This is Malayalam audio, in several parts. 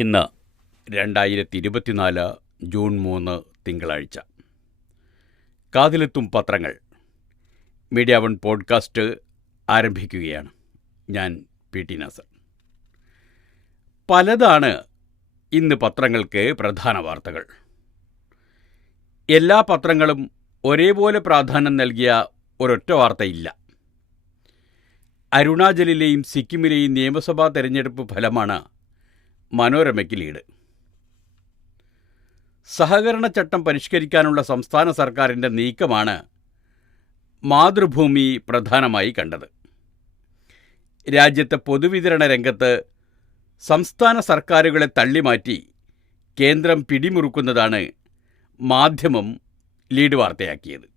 ഇന്ന് 2024 ജൂൺ 3 തിങ്കളാഴ്ച. കാതിലെത്തും പത്രങ്ങൾ മീഡിയ വൺ പോഡ്കാസ്റ്റ് ആരംഭിക്കുകയാണ്. ഞാൻ പി ടി നാസർ. പലതാണ് ഇന്ന് പത്രങ്ങൾക്ക് പ്രധാന വാർത്തകൾ. എല്ലാ പത്രങ്ങളും ഒരേപോലെ പ്രാധാന്യം നൽകിയ ഒരൊറ്റ വാർത്തയില്ല. അരുണാചലിലെയും സിക്കിമിലെയും നിയമസഭാ തെരഞ്ഞെടുപ്പ് ഫലമാണ് മനോരമയ്ക്ക് ലീഡ്. സഹകരണ ചട്ടം പരിഷ്കരിക്കാനുള്ള സംസ്ഥാന സർക്കാരിൻ്റെ നീക്കമാണ് മാതൃഭൂമി പ്രധാനമായി കണ്ടത്. രാജ്യത്തെ പൊതുവിതരണ രംഗത്ത് സംസ്ഥാന സർക്കാരുകളെ തള്ളിമാറ്റി കേന്ദ്രം പിടിമുറുക്കുന്നതാണ് മാധ്യമം ലീഡ് വാർത്തയാക്കിയത്.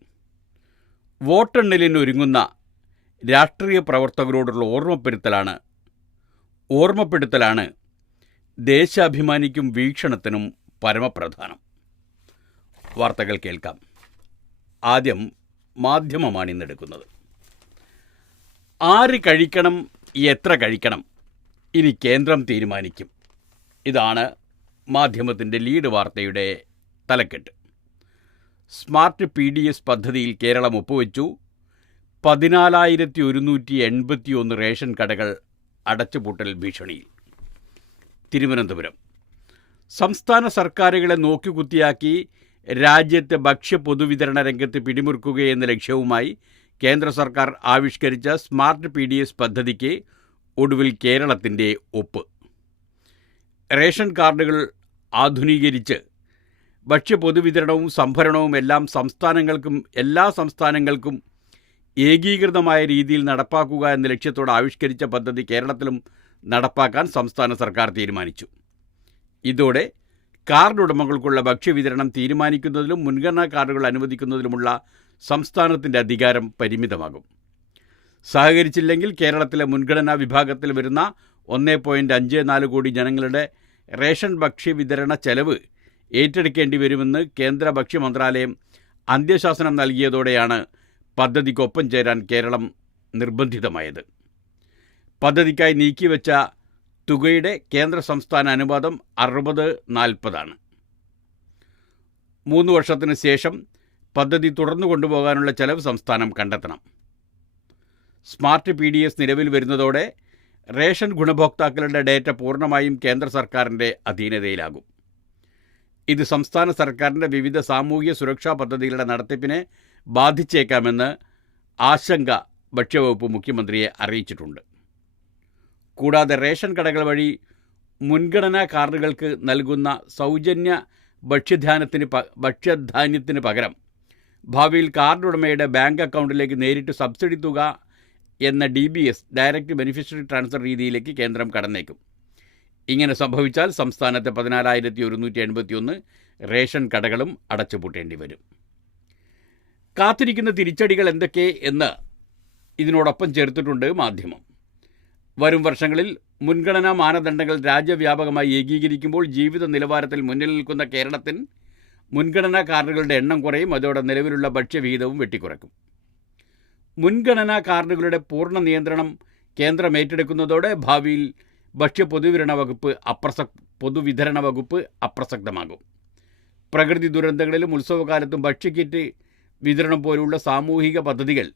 വോട്ടെണ്ണലിനൊരുങ്ങുന്ന രാഷ്ട്രീയ പ്രവർത്തകരോടുള്ള ഓർമ്മപ്പെടുത്തലാണ് ദേശാഭിമാനിക്കും വീക്ഷണത്തിനും പരമപ്രധാനം. വാർത്തകൾ കേൾക്കാം. ആദ്യം മാധ്യമമാണ് ഇന്നെടുക്കുന്നത്. ആര് കഴിക്കണം, എത്ര കഴിക്കണം, ഇനി കേന്ദ്രം തീരുമാനിക്കും. ഇതാണ് മാധ്യമത്തിൻ്റെ ലീഡ് വാർത്തയുടെ തലക്കെട്ട്. സ്മാർട്ട് PDS പദ്ധതിയിൽ കേരളം ഒപ്പുവെച്ചു. 14,181 റേഷൻ കടകൾ അടച്ചുപൂട്ടൽ ഭീഷണിയിൽ. തിരുവനന്തപുരം. സംസ്ഥാന സർക്കാരുകളെ നോക്കുകുത്തിയാക്കി രാജ്യത്തെ ഭക്ഷ്യ പൊതുവിതരണ രംഗത്ത് പിടിമുറുക്കുകയെന്ന ലക്ഷ്യവുമായി കേന്ദ്ര സർക്കാർ ആവിഷ്കരിച്ച സ്മാർട്ട് PDS പദ്ധതിക്ക് ഒടുവിൽ കേരളത്തിൻ്റെ ഒപ്പ്. റേഷൻ കാർഡുകൾ ആധുനീകരിച്ച് ഭക്ഷ്യ പൊതുവിതരണവും സംഭരണവും എല്ലാ സംസ്ഥാനങ്ങൾക്കും ഏകീകൃതമായ രീതിയിൽ നടപ്പാക്കുക എന്ന ലക്ഷ്യത്തോടെ ആവിഷ്കരിച്ച പദ്ധതി കേരളത്തിലും നടപ്പാക്കാൻ സംസ്ഥാന സർക്കാർ തീരുമാനിച്ചു. ഇതോടെ കാർഡ് ഉടമകൾക്കുള്ള ഭക്ഷ്യവിതരണം തീരുമാനിക്കുന്നതിലും മുൻഗണനാ കാർഡുകൾ അനുവദിക്കുന്നതിലുമുള്ള സംസ്ഥാനത്തിൻ്റെ അധികാരം പരിമിതമാകും. സഹകരിച്ചില്ലെങ്കിൽ കേരളത്തിലെ മുൻഗണനാ വിഭാഗത്തിൽ വരുന്ന 1.54 കോടി ജനങ്ങളുടെ റേഷൻ ഭക്ഷ്യവിതരണ ചെലവ് ഏറ്റെടുക്കേണ്ടി വരുമെന്ന് കേന്ദ്ര ഭക്ഷ്യമന്ത്രാലയം അന്ത്യശാസനം നൽകിയതോടെയാണ് പദ്ധതിക്കൊപ്പം ചേരാൻ കേരളം നിർബന്ധിതമായത്. പദ്ധതിക്കായി നീക്കിവെച്ച തുകയുടെ കേന്ദ്ര സംസ്ഥാന അനുപാതം 60-40 3 വർഷത്തിന് ശേഷം പദ്ധതി തുടർന്നു കൊണ്ടുപോകാനുള്ള ചെലവ് സംസ്ഥാനം കണ്ടെത്തണം. സ്മാർട്ട് PDS നിലവിൽ വരുന്നതോടെ റേഷൻ ഗുണഭോക്താക്കളുടെ ഡേറ്റ പൂർണ്ണമായും കേന്ദ്ര സർക്കാരിൻ്റെ അധീനതയിലാകും. ഇത് സംസ്ഥാന സർക്കാരിൻ്റെ വിവിധ സാമൂഹ്യ സുരക്ഷാ പദ്ധതികളുടെ നടത്തിപ്പിനെ ബാധിച്ചേക്കാമെന്ന് ആശങ്ക ഭക്ഷ്യവകുപ്പ് മുഖ്യമന്ത്രിയെ അറിയിച്ചിട്ടുണ്ട്. കൂടാതെ റേഷൻ കടകൾ വഴി മുൻഗണനാ കാർഡുകൾക്ക് നൽകുന്ന സൗജന്യ ഭക്ഷ്യധാന്യത്തിന് പകരം ഭാവിയിൽ കാർഡ് ഉടമയുടെ ബാങ്ക് അക്കൗണ്ടിലേക്ക് നേരിട്ട് സബ്സിഡി തുക എന്ന DBS ഡയറക്റ്റ് ബെനിഫിഷ്യറി ട്രാൻസ്ഫർ രീതിയിലേക്ക് കേന്ദ്രം കടന്നേക്കും. ഇങ്ങനെ സംഭവിച്ചാൽ സംസ്ഥാനത്തെ 14,181 റേഷൻ കടകളും അടച്ചുപൂട്ടേണ്ടി വരും. കാത്തിരിക്കുന്ന തിരിച്ചടികൾ എന്തൊക്കെ എന്ന് ഇതിനോടൊപ്പം ചേർത്തിട്ടുണ്ട് മാധ്യമം. വരും വർഷങ്ങളിൽ മുൻഗണനാ മാനദണ്ഡങ്ങൾ രാജ്യവ്യാപകമായി ഏകീകരിക്കുമ്പോൾ ജീവിത നിലവാരത്തിൽ മുന്നിൽ നിൽക്കുന്ന കേരളത്തിന് മുൻഗണനാ കാർഡുകളുടെ എണ്ണം കുറയും. അതോടെ നിലവിലുള്ള ഭക്ഷ്യവിഹിതവും വെട്ടിക്കുറയ്ക്കും. മുൻഗണനാ കാർഡുകളുടെ പൂർണ്ണ നിയന്ത്രണം കേന്ദ്രം ഏറ്റെടുക്കുന്നതോടെ ഭാവിയിൽ ഭക്ഷ്യ പൊതുവിതരണ വകുപ്പ് അപ്രസക്തമാകും. പ്രകൃതി ദുരന്തങ്ങളിലും ഉത്സവകാലത്തും ഭക്ഷ്യക്കിറ്റ് വിതരണം പോലുള്ള സാമൂഹിക പദ്ധതികൾ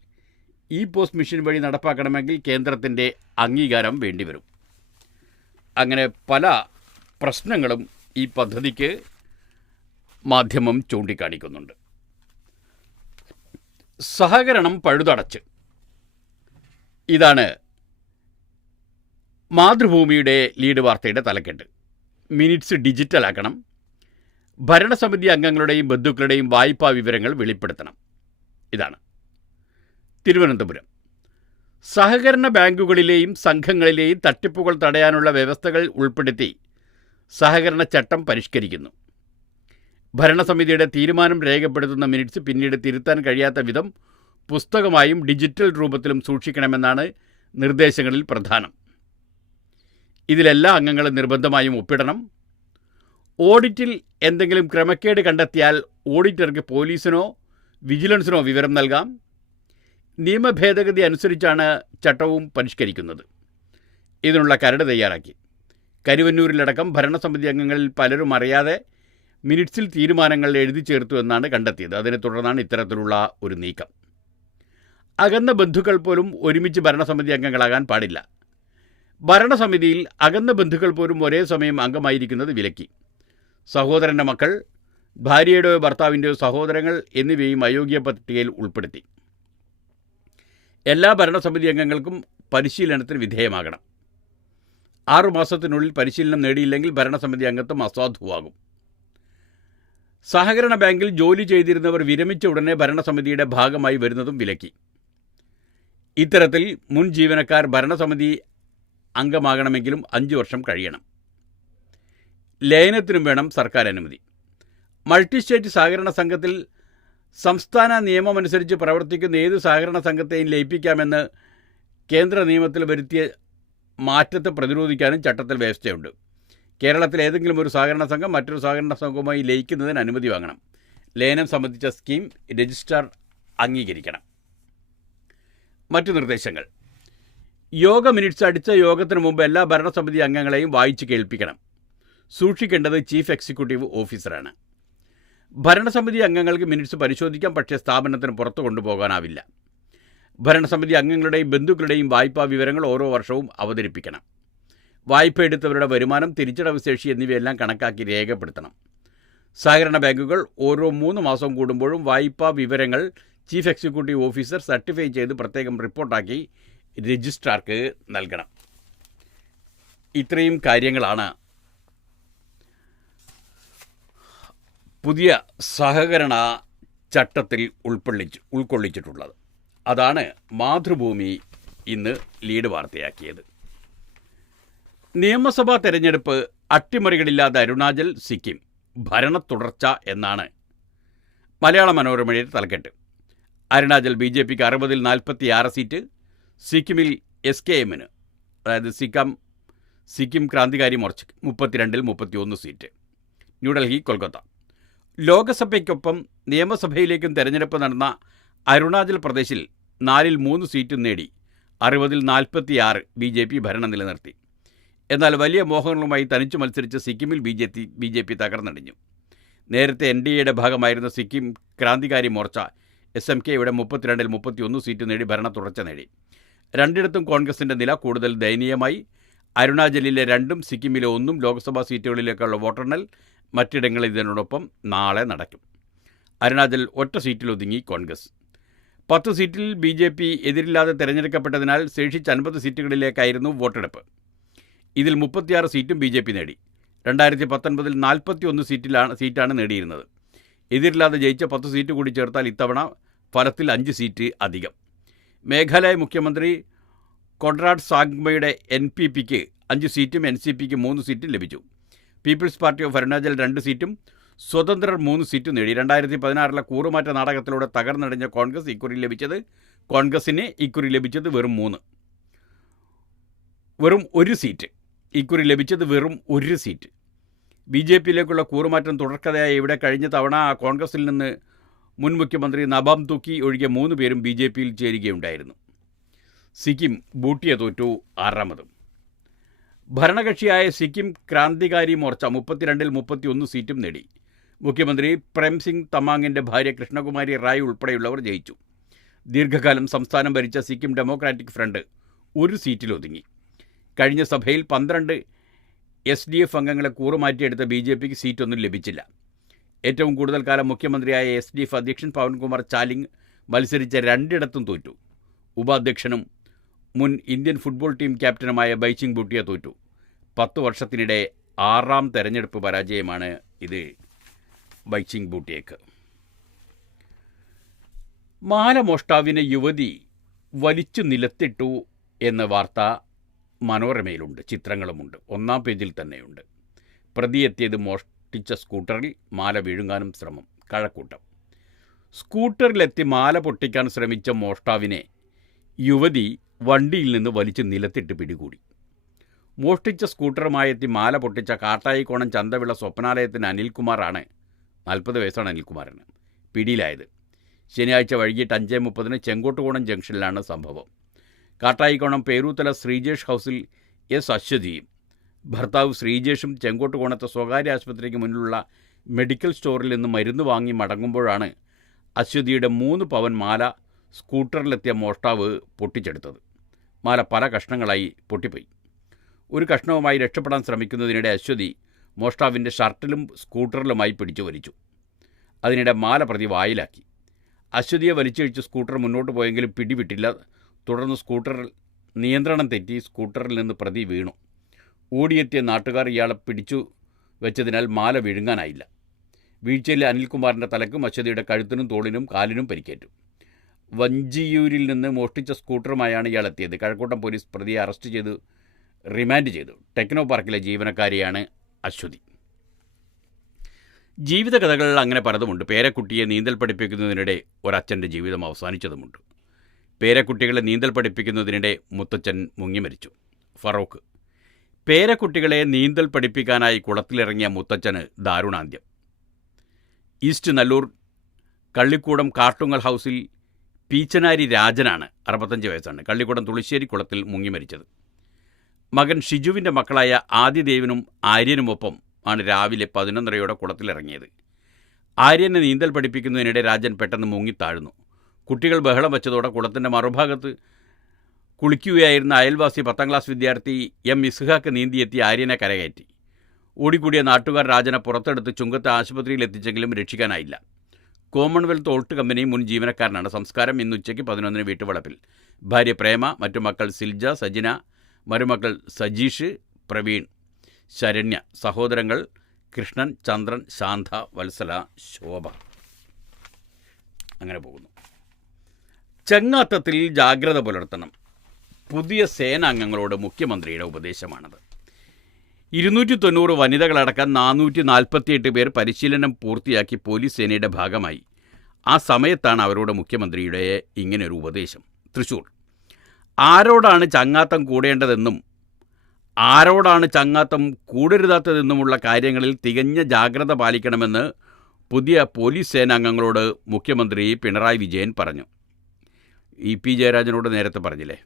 പോസ്റ്റ് മിഷൻ വഴി നടപ്പാക്കണമെങ്കിൽ കേന്ദ്രത്തിൻ്റെ അംഗീകാരം വേണ്ടിവരും. അങ്ങനെ പല പ്രശ്നങ്ങളും ഈ പദ്ധതിക്ക് മാധ്യമം ചൂണ്ടിക്കാണിക്കുന്നുണ്ട്. സഹകരണം പഴുതടച്ച്. ഇതാണ് മാതൃഭൂമിയുടെ ലീഡ് വാർത്തയുടെ തലക്കെട്ട്. മിനിറ്റ്സ് ഡിജിറ്റലാക്കണം. ഭരണസമിതി അംഗങ്ങളുടെയും ബന്ധുക്കളുടെയും വായ്പാ വിവരങ്ങൾ വെളിപ്പെടുത്തണം. ഇതാണ്. തിരുവനന്തപുരം. സഹകരണ ബാങ്കുകളിലെയും സംഘങ്ങളിലെയും തട്ടിപ്പുകൾ തടയാനുള്ള വ്യവസ്ഥകൾ ഉൾപ്പെടുത്തി സഹകരണ ചട്ടം പരിഷ്കരിക്കുന്നു. ഭരണസമിതിയുടെ തീരുമാനം രേഖപ്പെടുത്തുന്ന മിനിറ്റ്സ് പിന്നീട് തിരുത്താൻ കഴിയാത്ത വിധം പുസ്തകമായും ഡിജിറ്റൽ രൂപത്തിലും സൂക്ഷിക്കണമെന്നാണ് നിർദ്ദേശങ്ങളിൽ പ്രധാനം. ഇതിലെല്ലാ അംഗങ്ങളും നിർബന്ധമായും ഒപ്പിടണം. ഓഡിറ്റിൽ എന്തെങ്കിലും ക്രമക്കേട് കണ്ടെത്തിയാൽ ഓഡിറ്റർക്ക് പോലീസിനോ വിജിലൻസിനോ വിവരം നൽകാം. നിയമഭേദഗതി അനുസരിച്ചാണ് ചട്ടവും പരിഷ്കരിക്കുന്നത്. ഇതിനുള്ള കരട് തയ്യാറാക്കി. കരുവന്നൂരിലടക്കം ഭരണസമിതി അംഗങ്ങളിൽ പലരും അറിയാതെ മിനിറ്റ്സിൽ തീരുമാനങ്ങൾ എഴുതി ചേർത്തു എന്നാണ് കണ്ടെത്തിയത്. അതിനെ തുടർന്നാണ് ഇത്തരത്തിലുള്ള ഒരു നീക്കം. അകന്ന ബന്ധുക്കൾ പോലും ഒരുമിച്ച് ഭരണസമിതി അംഗങ്ങളാകാൻ പാടില്ല. ഭരണസമിതിയിൽ അകന്ന ബന്ധുക്കൾ പോലും ഒരേ സമയം അംഗമായിരിക്കുന്നത് വിലക്കി. സഹോദരൻ്റെ മക്കൾ, ഭാര്യയുടെയോ ഭർത്താവിൻ്റെയോ സഹോദരങ്ങൾ എന്നിവയും അയോഗ്യ പട്ടികയിൽ ഉൾപ്പെടുത്തി. എല്ലാ ഭരണസമിതി അംഗങ്ങൾക്കും പരിശീലനത്തിന് വിധേയമാകണം. 6 മാസത്തിനുള്ളിൽ പരിശീലനം നേടിയില്ലെങ്കിൽ ഭരണസമിതി അംഗത്വം അസാധുവാകും. സഹകരണ ബാങ്കിൽ ജോലി ചെയ്തിരുന്നവർ വിരമിച്ച ഉടനെ ഭരണസമിതിയുടെ ഭാഗമായി വരുന്നതും വിലക്കി. ഇത്തരത്തിൽ മുൻ ജീവനക്കാർ ഭരണസമിതി അംഗമാകണമെങ്കിലും 5 വർഷം കഴിയണം. ലയനത്തിനും വേണം സർക്കാർ അനുമതി. മൾട്ടി സ്റ്റേറ്റ് സഹകരണ സംഘത്തിൽ സംസ്ഥാന നിയമമനുസരിച്ച് പ്രവർത്തിക്കുന്ന ഏത് സഹകരണ സംഘത്തെയും ലയിപ്പിക്കാമെന്ന് കേന്ദ്ര നിയമത്തിൽ വരുത്തിയ മാറ്റത്തെ പ്രതിരോധിക്കാനും ചട്ടത്തിൽ വ്യവസ്ഥയുണ്ട്. കേരളത്തിൽ ഏതെങ്കിലും ഒരു സഹകരണ സംഘം മറ്റൊരു സഹകരണ സംഘവുമായി ലയിക്കുന്നതിന് അനുമതി വാങ്ങണം. ലയനം സംബന്ധിച്ച സ്കീം രജിസ്ട്രാർ അംഗീകരിക്കണം. മറ്റു നിർദ്ദേശങ്ങൾ: യോഗ മിനിറ്റ്സ് അടിച്ച യോഗത്തിന് മുമ്പ് എല്ലാ ഭരണസമിതി അംഗങ്ങളെയും വായിച്ച് കേൾപ്പിക്കണം. സൂക്ഷിക്കേണ്ടത് ചീഫ് എക്സിക്യൂട്ടീവ് ഓഫീസറാണ്. ഭരണസമിതി അംഗങ്ങൾക്ക് മിനിറ്റ്സ് പരിശോധിക്കാം, പക്ഷേ സ്ഥാപനത്തിന് പുറത്തു കൊണ്ടുപോകാനാവില്ല. ഭരണസമിതി അംഗങ്ങളുടെയും ബന്ധുക്കളുടെയും വായ്പാ വിവരങ്ങൾ ഓരോ വർഷവും അവതരിപ്പിക്കണം. വായ്പ എടുത്തവരുടെ വരുമാനം, തിരിച്ചടവ് ശേഷി എന്നിവയെല്ലാം കണക്കാക്കി രേഖപ്പെടുത്തണം. സഹകരണ ബാങ്കുകൾ ഓരോ 3 മാസം കൂടുമ്പോഴും വായ്പാ വിവരങ്ങൾ ചീഫ് എക്സിക്യൂട്ടീവ് ഓഫീസർ സർട്ടിഫൈ ചെയ്ത് പ്രത്യേകം റിപ്പോർട്ടാക്കി രജിസ്ട്രാർക്ക് നൽകണം. ഇത്രയും കാര്യങ്ങളാണ് പുതിയ സഹകരണ ചട്ടത്തിൽ ഉൾക്കൊള്ളിച്ചിട്ടുള്ളത്. അതാണ് മാതൃഭൂമി ഇന്ന് ലീഡ് വാർത്തയാക്കിയത്. നിയമസഭാ തെരഞ്ഞെടുപ്പ് അട്ടിമറികളില്ലാതെ അരുണാചൽ, സിക്കിം ഭരണ തുടർച്ച എന്നാണ് മലയാള മനോരമയുടെ തലക്കെട്ട്. അരുണാചൽ BJPക്ക് 60-ൽ 46 സീറ്റ്, സിക്കിമിൽ SKMന് അതായത് സിക്കിം ക്രാന്തികാരി മോർച്ചയ്ക്ക് 32-ൽ 31 സീറ്റ്. ന്യൂഡൽഹി, കൊൽക്കത്ത. ലോകസഭയ്ക്കൊപ്പം നിയമസഭയിലേക്കും തെരഞ്ഞെടുപ്പ് നടന്ന അരുണാചൽ പ്രദേശിൽ 4-ൽ 3 സീറ്റും നേടി 60-ൽ 46 BJP ഭരണം നിലനിർത്തി. എന്നാൽ വലിയ മോഹങ്ങളുമായി തനിച്ചു മത്സരിച്ച സിക്കിമിൽ BJP തകർന്നടിഞ്ഞു. നേരത്തെ NDAയുടെ ഭാഗമായിരുന്ന സിക്കിം ക്രാന്തികാരി മോർച്ച SMKയുടെ 32-ൽ 31 സീറ്റ് നേടി ഭരണ തുടർച്ച നേടി. രണ്ടിടത്തും കോൺഗ്രസിൻ്റെ നില കൂടുതൽ ദയനീയമായി. അരുണാചലിലെ 2-ഉം സിക്കിമിലെ 1-ഉം ലോക്സഭാ സീറ്റുകളിലേക്കുള്ള വോട്ടെണ്ണൽ മറ്റിടങ്ങളിൽ ഇതിനോടൊപ്പം നാളെ നടക്കും. അരുണാചൽ ഒറ്റ സീറ്റിലൊതുങ്ങി കോൺഗ്രസ്. 10 സീറ്റിൽ BJP എതിരില്ലാതെ തെരഞ്ഞെടുക്കപ്പെട്ടതിനാൽ ശേഷിച്ച 50 സീറ്റുകളിലേക്കായിരുന്നു വോട്ടെടുപ്പ്. ഇതിൽ 36 സീറ്റും BJP നേടി. 2019-ൽ 41 സീറ്റാണ് നേടിയിരുന്നത്. എതിരില്ലാതെ ജയിച്ച 10 സീറ്റ് കൂടി ചേർത്താൽ ഇത്തവണ ഫലത്തിൽ 5 സീറ്റ് അധികം. മേഘാലയ മുഖ്യമന്ത്രി കൊൺറാഡ് സാങ്മയുടെ NPPക്ക് 5 സീറ്റും NCPക്ക് 3 സീറ്റും ലഭിച്ചു. പീപ്പിൾസ് പാർട്ടി ഓഫ് അരുണാചൽ 2 സീറ്റും സ്വതന്ത്രർ 3 സീറ്റും നേടി. 2016-ലെ കൂറുമാറ്റ നാടകത്തിലൂടെ തകർന്നടിഞ്ഞ കോൺഗ്രസിന് ഇക്കുറി ലഭിച്ചത് വെറും 1 സീറ്റ്. ഇക്കുറി ലഭിച്ചത് വെറും 1 സീറ്റ്. BJPയിലേക്കുള്ള കൂറുമാറ്റം തുടർക്കഥയായി ഇവിടെ കഴിഞ്ഞ തവണ കോൺഗ്രസിൽ നിന്ന് മുൻ മുഖ്യമന്ത്രി നബാം തുക്കി ഒഴികെ 3 പേരും BJPയിൽ ചേരുകയുണ്ടായിരുന്നു. സിക്കിം ബൂട്ടിയ തോറ്റു 6-മതും. ഭരണകക്ഷിയായ സിക്കിം ക്രാന്തികാരി മോർച്ച 32-ൽ 31 സീറ്റും നേടി. മുഖ്യമന്ത്രി പ്രേംസിംഗ് തമാങ്ങിൻ്റെ ഭാര്യ കൃഷ്ണകുമാരി റായ് ഉൾപ്പെടെയുള്ളവർ ജയിച്ചു. ദീർഘകാലം സംസ്ഥാനം ഭരിച്ച സിക്കിം ഡെമോക്രാറ്റിക് ഫ്രണ്ട് 1 സീറ്റിലൊതുങ്ങി. കഴിഞ്ഞ സഭയിൽ 12 SDF അംഗങ്ങളെ കൂറുമാറ്റിയെടുത്ത BJPക്ക് സീറ്റൊന്നും ലഭിച്ചില്ല. ഏറ്റവും കൂടുതൽ കാലം മുഖ്യമന്ത്രിയായ SDF അധ്യക്ഷൻ പവൻകുമാർ ചാലിംഗ് മത്സരിച്ച 2ഇടത്തും തോറ്റു. ഉപാധ്യക്ഷനും മുൻ Indian football team ക്യാപ്റ്റനുമായ Bhaichung Bhutia തോറ്റു. 10 വർഷത്തിനിടെ 6ാം തെരഞ്ഞെടുപ്പ് പരാജയമാണ് ഇത് ബൈച്ചിങ് ബൂട്ടിയക്ക്. മാലമോഷ്ടാവിനെ യുവതി വലിച്ചു നിലത്തിട്ടു എന്ന വാർത്ത മനോരമയിലുണ്ട്, ചിത്രങ്ങളുമുണ്ട്, 1-ാം പേജിൽ തന്നെയുണ്ട്. പ്രതിയെത്തിയത് മോഷ്ടിച്ച സ്കൂട്ടറിൽ, മാല വിഴുങ്ങാനും ശ്രമം. കഴക്കൂട്ടം. സ്കൂട്ടറിലെത്തി മാല പൊട്ടിക്കാൻ ശ്രമിച്ച മോഷ്ടാവിനെ യുവതി വണ്ടിയിൽ നിന്ന് വലിച്ച് നിലത്തിട്ട് പിടികൂടി. മോഷ്ടിച്ച സ്കൂട്ടറുമായെത്തി മാല പൊട്ടിച്ച കാട്ടായിക്കോണം ചന്തവിള സ്വപ്നാലയത്തിന് അനിൽകുമാറാണ്, 40 വയസ്സാണ് അനിൽകുമാറിന്, പിടിയിലായത്. ശനിയാഴ്ച വൈകിട്ട് 5:30 ചെങ്കോട്ടുകോണം ജംഗ്ഷനിലാണ് സംഭവം. കാട്ടായിക്കോണം പേരൂത്തല ശ്രീജേഷ് ഹൗസിൽ S. അശ്വതിയും ഭർത്താവ് ശ്രീജേഷും ചെങ്കോട്ടുകോണത്തെ സ്വകാര്യ ആശുപത്രിക്ക് മുന്നിലുള്ള മെഡിക്കൽ സ്റ്റോറിൽ നിന്ന് മരുന്ന് വാങ്ങി മടങ്ങുമ്പോഴാണ് അശ്വതിയുടെ 3 പവൻ മാല സ്കൂട്ടറിലെത്തിയ മോഷ്ടാവ് പൊട്ടിച്ചെടുത്തത്. മാല പല കഷ്ണങ്ങളായി പൊട്ടിപ്പോയി. ഒരു കഷ്ണവുമായി രക്ഷപ്പെടാൻ ശ്രമിക്കുന്നതിനിടെ അശ്വതി മോഷ്ടാവിൻ്റെ ഷർട്ടിലും സ്കൂട്ടറിലുമായി പിടിച്ചു വലിച്ചു. അതിനിടെ മാല പ്രതി വായിലാക്കി. അശ്വതിയെ വലിച്ചഴിച്ച് സ്കൂട്ടർ മുന്നോട്ട് പോയെങ്കിലും പിടിവിട്ടില്ല. തുടർന്ന് സ്കൂട്ടറിൽ നിയന്ത്രണം തെറ്റി സ്കൂട്ടറിൽ നിന്ന് പ്രതി വീണു. ഓടിയെത്തിയ നാട്ടുകാർ ഇയാളെ പിടിച്ചു വെച്ചതിനാൽ മാല വിഴുങ്ങാനായില്ല. വീഴ്ചയിൽ അനിൽകുമാറിൻ്റെ തലക്കും അശ്വതിയുടെ കഴുത്തിനും തോളിനും കാലിനും പരിക്കേറ്റു. വഞ്ചിയൂരിൽ നിന്ന് മോഷ്ടിച്ച സ്കൂട്ടറുമായാണ് ഇയാൾ എത്തിയത്. കഴക്കൂട്ടം പോലീസ് പ്രതിയെ അറസ്റ്റ് ചെയ്ത് റിമാൻഡ് ചെയ്തു. ടെക്നോ പാർക്കിലെ ജീവനക്കാരിയാണ് അശ്വതി. ജീവിതകഥകൾ അങ്ങനെ പലതുമുണ്ട്. പേരക്കുട്ടിയെ നീന്തൽ പഠിപ്പിക്കുന്നതിനിടെ ഒരച്ഛൻ്റെ ജീവിതം അവസാനിച്ചതുമുണ്ട്. പേരക്കുട്ടികളെ നീന്തൽ പഠിപ്പിക്കുന്നതിനിടെ മുത്തച്ഛൻ മുങ്ങി മരിച്ചു. ഫറൂഖ്. പേരക്കുട്ടികളെ നീന്തൽ പഠിപ്പിക്കാനായി കുളത്തിലിറങ്ങിയ മുത്തച്ഛന് ദാരുണാന്ത്യം. ഈസ്റ്റ് നല്ലൂർ കള്ളിക്കൂടം കാട്ടുങ്ങൽ ഹൗസിൽ പീച്ചനാരി രാജനാണ്, 65 വയസ്സാണ്, കള്ളിക്കൂടം തുളിശ്ശേരി കുളത്തിൽ മുങ്ങി മരിച്ചത്. മകൻ ഷിജുവിൻ്റെ മക്കളായ ആദിദേവനും ആര്യനുമൊപ്പം ആണ് രാവിലെ 11:30 കുളത്തിലിറങ്ങിയത്. ആര്യനെ നീന്തൽ പഠിപ്പിക്കുന്നതിനിടെ രാജൻ പെട്ടെന്ന് മുങ്ങിത്താഴ്ന്നു. കുട്ടികൾ ബഹളം വെച്ചതോടെ കുളത്തിൻ്റെ മറുഭാഗത്ത് കുളിക്കുകയായിരുന്ന അയൽവാസി 10ാം ക്ലാസ് വിദ്യാർത്ഥി എം ഇസ്ഹാക്ക് നീന്തിയെത്തി ആര്യനെ കരകയറ്റി. ഓടിക്കൂടിയ നാട്ടുകാർ രാജനെ പുറത്തെടുത്ത് ചുങ്കത്തെ ആശുപത്രിയിൽ എത്തിച്ചെങ്കിലും രക്ഷിക്കാനായില്ല. കോമൺവെൽത്ത് ഓൾട്ട് കമ്പനി മുൻ ജീവനക്കാരനാണ്. സംസ്കാരം ഇന്ന് ഉച്ചയ്ക്ക് 11 വീട്ടുവളപ്പിൽ. ഭാര്യ പ്രേമ, മറ്റു മക്കൾ സിൽജ, സജിന, മരുമക്കൾ സജീഷ്, പ്രവീൺ, ശരണ്യ, സഹോദരങ്ങൾ കൃഷ്ണൻ, ചന്ദ്രൻ, ശാന്ത, വത്സല, ശോഭ. അങ്ങനെ പോകുന്നു. ചങ്ങാത്തത്തിൽ ജാഗ്രത പുലർത്തണം. പുതിയ സേനാംഗങ്ങളോട് മുഖ്യമന്ത്രിയുടെ ഉപദേശമാണത്. 290 വനിതകളടക്കം 448 പേർ പരിശീലനം പൂർത്തിയാക്കി പോലീസ് സേനയുടെ ഭാഗമായി. ആ സമയത്താണ് അവരോട് മുഖ്യമന്ത്രിയുടെ ഇങ്ങനെയൊരു ഉപദേശം. തൃശ്ശൂർ. ആരോടാണ് ചങ്ങാത്തം കൂടേണ്ടതെന്നും ആരോടാണ് ചങ്ങാത്തം കൂടരുതാത്തതെന്നുമുള്ള കാര്യങ്ങളിൽ തികഞ്ഞ ജാഗ്രത പാലിക്കണമെന്ന് പുതിയ പോലീസ് സേനാംഗങ്ങളോട് മുഖ്യമന്ത്രി പിണറായി വിജയൻ പറഞ്ഞു. പി ജയരാജനോട് നേരത്തെ പറഞ്ഞില്ലേ,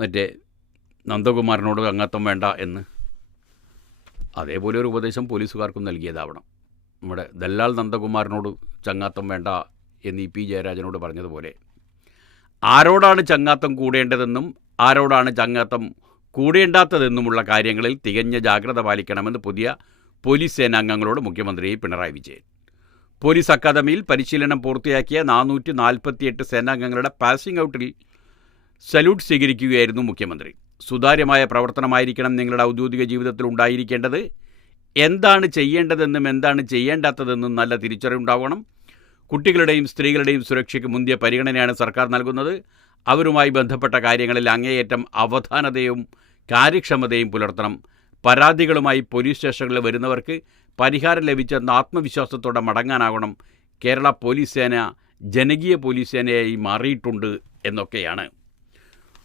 മറ്റേ നന്ദകുമാരനോട് ചങ്ങാത്തം വേണ്ട എന്ന്. അതേപോലെ ഒരു ഉപദേശം പോലീസുകാർക്കും നൽകിയതാവണം. നമ്മുടെ ദല്ലാൽ നന്ദകുമാരനോട് ചങ്ങാത്തം വേണ്ട എന്ന് പി ജയരാജനോട് പറഞ്ഞതുപോലെ ആരോടാണ് ചങ്ങാത്തം കൂടേണ്ടതെന്നും ആരോടാണ് ചങ്ങാത്തം കൂടേണ്ടാത്തതെന്നുമുള്ള കാര്യങ്ങളിൽ തികഞ്ഞ ജാഗ്രത പാലിക്കണമെന്ന് പുതിയ പോലീസ് സേനാംഗങ്ങളോട് മുഖ്യമന്ത്രി പിണറായി വിജയൻ. പോലീസ് അക്കാദമിയിൽ പരിശീലനം പൂർത്തിയാക്കിയ 448 സേനാംഗങ്ങളുടെ പാസിംഗ് ഔട്ടിൽ സല്യൂട്ട് സ്വീകരിക്കുകയായിരുന്നു മുഖ്യമന്ത്രി. സുതാര്യമായ പ്രവർത്തനമായിരിക്കണം നിങ്ങളുടെ ഔദ്യോഗിക ജീവിതത്തിൽ ഉണ്ടായിരിക്കേണ്ടത്. എന്താണ് ചെയ്യേണ്ടതെന്നും എന്താണ് ചെയ്യേണ്ടാത്തതെന്നും നല്ല തിരിച്ചറിവുണ്ടാവണം. കുട്ടികളുടെയും സ്ത്രീകളുടെയും സുരക്ഷയ്ക്ക് മുന്തിയ പരിഗണനയാണ് സർക്കാർ നൽകുന്നത്. അവരുമായി ബന്ധപ്പെട്ട കാര്യങ്ങളിൽ അങ്ങേയറ്റം അവധാനതയും കാര്യക്ഷമതയും പുലർത്തണം. പരാതികളുമായി പോലീസ് സ്റ്റേഷനുകളിൽ വരുന്നവർക്ക് പരിഹാരം ലഭിച്ചെന്ന ആത്മവിശ്വാസത്തോടെ മടങ്ങാനാകണം. കേരള പോലീസ് സേന ജനകീയ പോലീസ് സേനയായി മാറിയിട്ടുണ്ട് എന്നൊക്കെയാണ്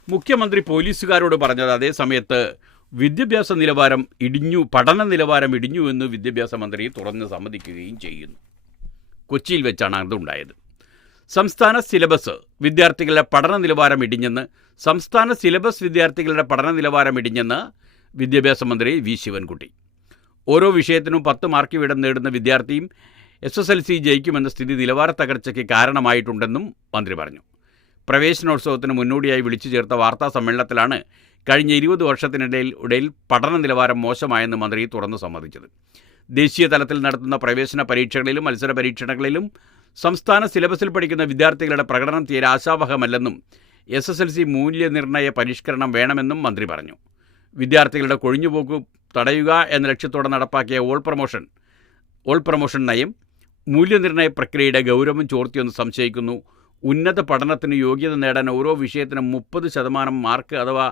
മുഖ്യമന്ത്രി പോലീസുകാരോട് പറഞ്ഞത്. അതേസമയത്ത് വിദ്യാഭ്യാസ നിലവാരം ഇടിഞ്ഞു, പഠന നിലവാരം ഇടിഞ്ഞു എന്ന് വിദ്യാഭ്യാസ മന്ത്രി തുറന്ന് സമ്മതിക്കുകയും ചെയ്യുന്നു. കൊച്ചിയിൽ വെച്ചാണ് അതുണ്ടായത്. സംസ്ഥാന സിലബസ് വിദ്യാർത്ഥികളുടെ പഠന നിലവാരം ഇടിഞ്ഞെന്ന് വിദ്യാഭ്യാസ മന്ത്രി വി ശിവൻകുട്ടി. ഓരോ വിഷയത്തിനും 10 മാർക്ക് വീതം നേടുന്ന വിദ്യാർത്ഥിയും SSLC ജയിക്കുമെന്ന സ്ഥിതി നിലവാര തകർച്ചയ്ക്ക് കാരണമായിട്ടുണ്ടെന്നും മന്ത്രി പറഞ്ഞു. പ്രവേശനോത്സവത്തിന് മുന്നോടിയായി വിളിച്ചു ചേർത്ത വാർത്താ സമ്മേളനത്തിലാണ് കഴിഞ്ഞ 20 വർഷത്തിനിടയിൽ പഠന നിലവാരം മോശമായെന്ന് മന്ത്രി തുറന്നു സമ്മതിച്ചത്. ദേശീയ തലത്തിൽ നടത്തുന്ന പ്രവേശന പരീക്ഷകളിലും മത്സര പരീക്ഷണങ്ങളിലും സംസ്ഥാന സിലബസിൽ പഠിക്കുന്ന വിദ്യാർത്ഥികളുടെ പ്രകടനം തീരെ ആശാവഹമല്ലെന്നും SSLC മൂല്യനിർണ്ണയ പരിഷ്കരണം വേണമെന്നും മന്ത്രി പറഞ്ഞു. വിദ്യാർത്ഥികളുടെ കൊഴിഞ്ഞുപോക്ക് തടയുക എന്ന ലക്ഷ്യത്തോടെ നടപ്പാക്കിയ ഓൾ പ്രൊമോഷൻ നയം മൂല്യനിർണ്ണയ പ്രക്രിയയുടെ ഗൗരവം ചോർത്തിയെന്ന് സംശയിക്കുന്നു. ഉന്നത പഠനത്തിന് യോഗ്യത നേടാൻ ഓരോ വിഷയത്തിനും 30% മാർക്ക് അഥവാ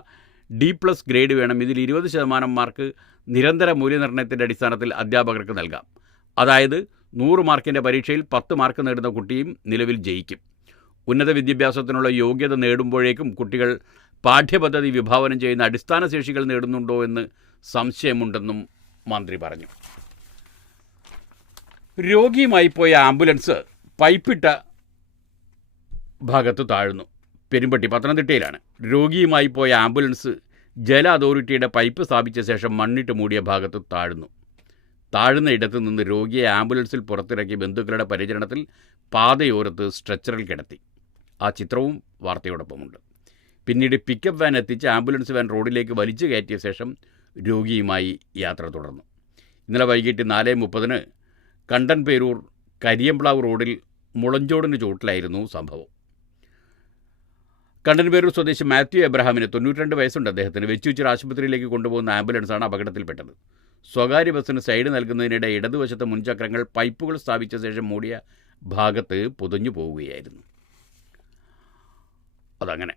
D+ ഗ്രേഡ് വേണം. ഇതിൽ 20% മാർക്ക് നിരന്തര മൂല്യനിർണ്ണയത്തിൻ്റെ അടിസ്ഥാനത്തിൽ അധ്യാപകർക്ക് നൽകാം. അതായത് 100 മാർക്കിൻ്റെ പരീക്ഷയിൽ 10 മാർക്ക് നേടുന്ന കുട്ടിയും നിലവിൽ ജയിക്കും. ഉന്നത വിദ്യാഭ്യാസത്തിനുള്ള യോഗ്യത നേടുമ്പോഴേക്കും കുട്ടികൾ പാഠ്യപദ്ധതി വിഭാവനം ചെയ്യുന്ന അടിസ്ഥാന ശേഷികൾ നേടുന്നുണ്ടോ എന്ന് സംശയമുണ്ടെന്നും മന്ത്രി പറഞ്ഞു. രോഗിയുമായി പോയ ആംബുലൻസ് പൈപ്പിട്ട ഭാഗത്ത് താഴ്ന്നു. പെരുമ്പട്ടി, പത്തനംതിട്ടയിലാണ്. രോഗിയുമായി പോയ ആംബുലൻസ് ജല അതോറിറ്റിയുടെ പൈപ്പ് സ്ഥാപിച്ച ശേഷം മണ്ണിട്ട് മൂടിയ ഭാഗത്ത് താഴുന്ന ഇടത്തു നിന്ന് രോഗിയെ ആംബുലൻസിൽ പുറത്തിറക്കി ബന്ധുക്കളുടെ പരിചരണത്തിൽ പാതയോരത്ത് സ്ട്രെച്ചറിൽ കിടത്തി. ആ ചിത്രവും വാർത്തയോടൊപ്പമുണ്ട്. പിന്നീട് പിക്കപ്പ് വാൻ എത്തിച്ച് ആംബുലൻസ് വാൻ റോഡിലേക്ക് വലിച്ചു കയറ്റിയ ശേഷം രോഗിയുമായി യാത്ര തുടർന്നു. ഇന്നലെ വൈകിട്ട് 4:30 കണ്ടൻപേരൂർ കരിയംപ്ലാവ് റോഡിൽ മുളഞ്ചോടിന് ചുവട്ടിലായിരുന്നു സംഭവം. കണ്ടൻപേരൂർ സ്വദേശി മാത്യു എബ്രഹാമിന് 92 വയസ്സുണ്ട്. അദ്ദേഹത്തിന് വെച്ചുച്ചിറ ആശുപത്രിയിലേക്ക് കൊണ്ടുപോകുന്ന ആംബുലൻസാണ് അപകടത്തിൽപ്പെട്ടത്. സ്വകാര്യ ബസ്സിന് സൈഡ് നൽകുന്നതിനിടെ ഇടതുവശത്തെ മുൻചക്രങ്ങൾ പൈപ്പുകൾ സ്ഥാപിച്ച ശേഷം മൂടിയ ഭാഗത്ത് പുതഞ്ഞു പോവുകയായിരുന്നു. അതങ്ങനെ.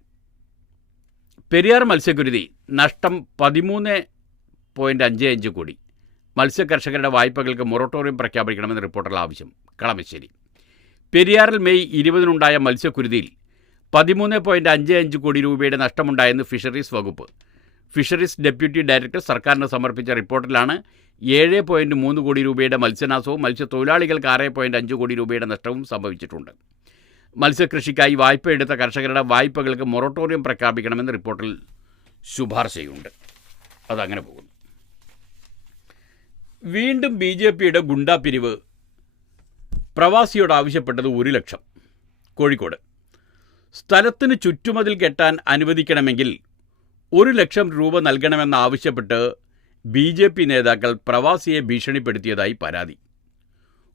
പെരിയാർ മത്സ്യക്കുരുതി നഷ്ടം 13.55 കോടി. മത്സ്യകർഷകരുടെ വായ്പകൾക്ക് മൊറട്ടോറിയം പ്രഖ്യാപിക്കണമെന്ന് റിപ്പോർട്ടറുടെ ആവശ്യം. കളമശ്ശേരി. പെരിയാറിൽ മെയ് 20-നുണ്ടായ മത്സ്യക്കുരുതിയിൽ 13.55 കോടി രൂപയുടെ നഷ്ടമുണ്ടായെന്ന് ഫിഷറീസ് വകുപ്പ്. ഫിഷറീസ് ഡെപ്യൂട്ടി ഡയറക്ടർ സർക്കാരിന് സമർപ്പിച്ച റിപ്പോർട്ടിലാണ് 7.3 കോടി രൂപയുടെ മത്സ്യനാശവും മത്സ്യത്തൊഴിലാളികൾക്ക് 6.5 കോടി രൂപയുടെ നഷ്ടവും സംഭവിച്ചിട്ടുണ്ട്. മത്സ്യകൃഷിക്കായി വായ്പ എടുത്ത കർഷകരുടെ വായ്പകൾക്ക് മൊറട്ടോറിയം പ്രഖ്യാപിക്കണമെന്ന് റിപ്പോർട്ടിൽ ശുപാർശയുണ്ട്. അതങ്ങനെ പോകുന്നു. വീണ്ടും BJPയുടെ ഗുണ്ടാപിരിവ്. പ്രവാസിയോട് ആവശ്യപ്പെട്ടത് 1 ലക്ഷം. കോഴിക്കോട്. സ്ഥലത്തിന് ചുറ്റുമതിൽ കെട്ടാൻ അനുവദിക്കണമെങ്കിൽ 1 ലക്ഷം രൂപ നൽകണമെന്നാവശ്യപ്പെട്ട് BJP നേതാക്കൾ പ്രവാസിയെ ഭീഷണിപ്പെടുത്തിയതായി പരാതി.